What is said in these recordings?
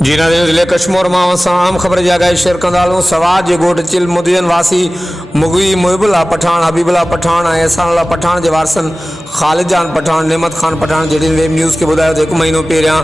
जीनादिन ज़िले कश्मीर मां अहम ख़बर जी आगाही शेयर कंदा हलूं। सवार जे ॻोठ चिल मुदीन वासी मुगवी मुहिबुल्ला पठान, हबीबुल्ला पठान ऐं एहसानुल्ला पठान जे वारसनि ख़ालिद जान पठान, नेमत खान पठान जॾहिं वेब न्यूज़ खे ॿुधायो त 1 महीनो पहिरियां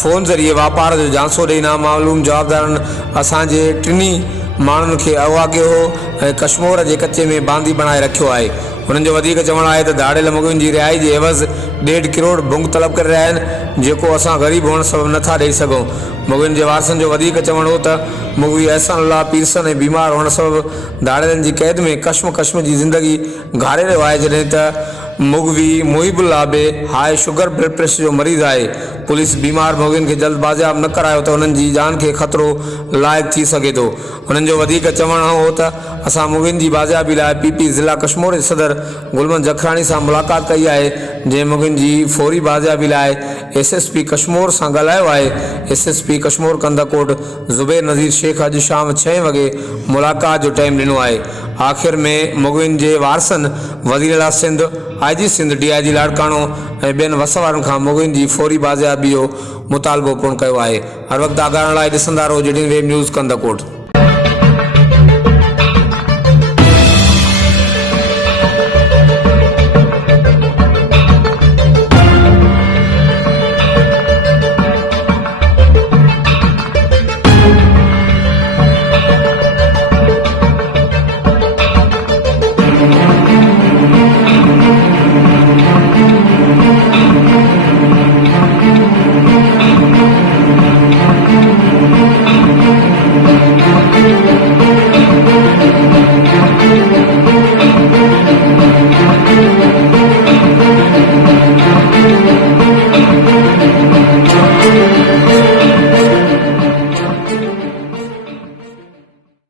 फ़ोन ज़रिए वापार जो झांसो ॾेई नामालूम जवाबदारनि असांजे टिनी माण्हुनि खे अगवा कयो हो ऐं कश्मीर जे कचे में बांदी बणाए रखियो आहे। उन्हनि जो वधीक चवणु आहे त धाड़ियल मुगवियुनि जी रिहाई जे एवज़ 1.5 करोड़ भुंग तलब करे रहिया आहिनि, जेको असां ग़रीब हुअण सबबि नथा ॾेई सघूं। मुगवियुनि जे वारसनि जो वधीक चवणु हो त मुगवी एहसानुल्ला पीरसन ऐं बीमार हुअण सबबि धाड़ियलनि जी क़ैद में कश्म जी ज़िंदगी घारे रहियो आहे, जॾहिं त मुगवी मुहिबुल्ला बि हाई शुगर ब्लड प्रेशर जो मरीज़ आहे। पुलिस बीमार मुगवियुनि खे जल्द बाज़ियाब न करायो त उन्हनि जी जान खे ख़तरो लाइक़ु थी सघे थो। उन्हनि जो वधीक चवणु हो त असां मुगवियुनि जी बाज़ियाबी लाइ PP ज़िला कश्मीर जे सदर गुलमन जखरानी सां मुलाक़ात कई आहे, जंहिं मुगवियुनि जी फौरी बाज़ियाबी लाइ SSP कश्मीर सां ॻाल्हायो आहे। SSP कश्मीर कंदकोट ज़ुबैर नज़ीर शेख अॼु शाम 6 वॻे मुलाक़ात जो टाइम ॾिनो आहे। आख़िर में मुगवियुनि जे वारसनि वज़ीर आला सिंध, IG सिंध, DIG लाड़काणो ऐं ॿियनि वस वारनि खां मुगवियुनि जी फौरी बाज़ियाबी जो मुतालबो पूर्ण कयो आहे। हर वक़्तु आगाहण लाइ ॾिसंदा रहो JDN वेब न्यूज़ कंदकोट।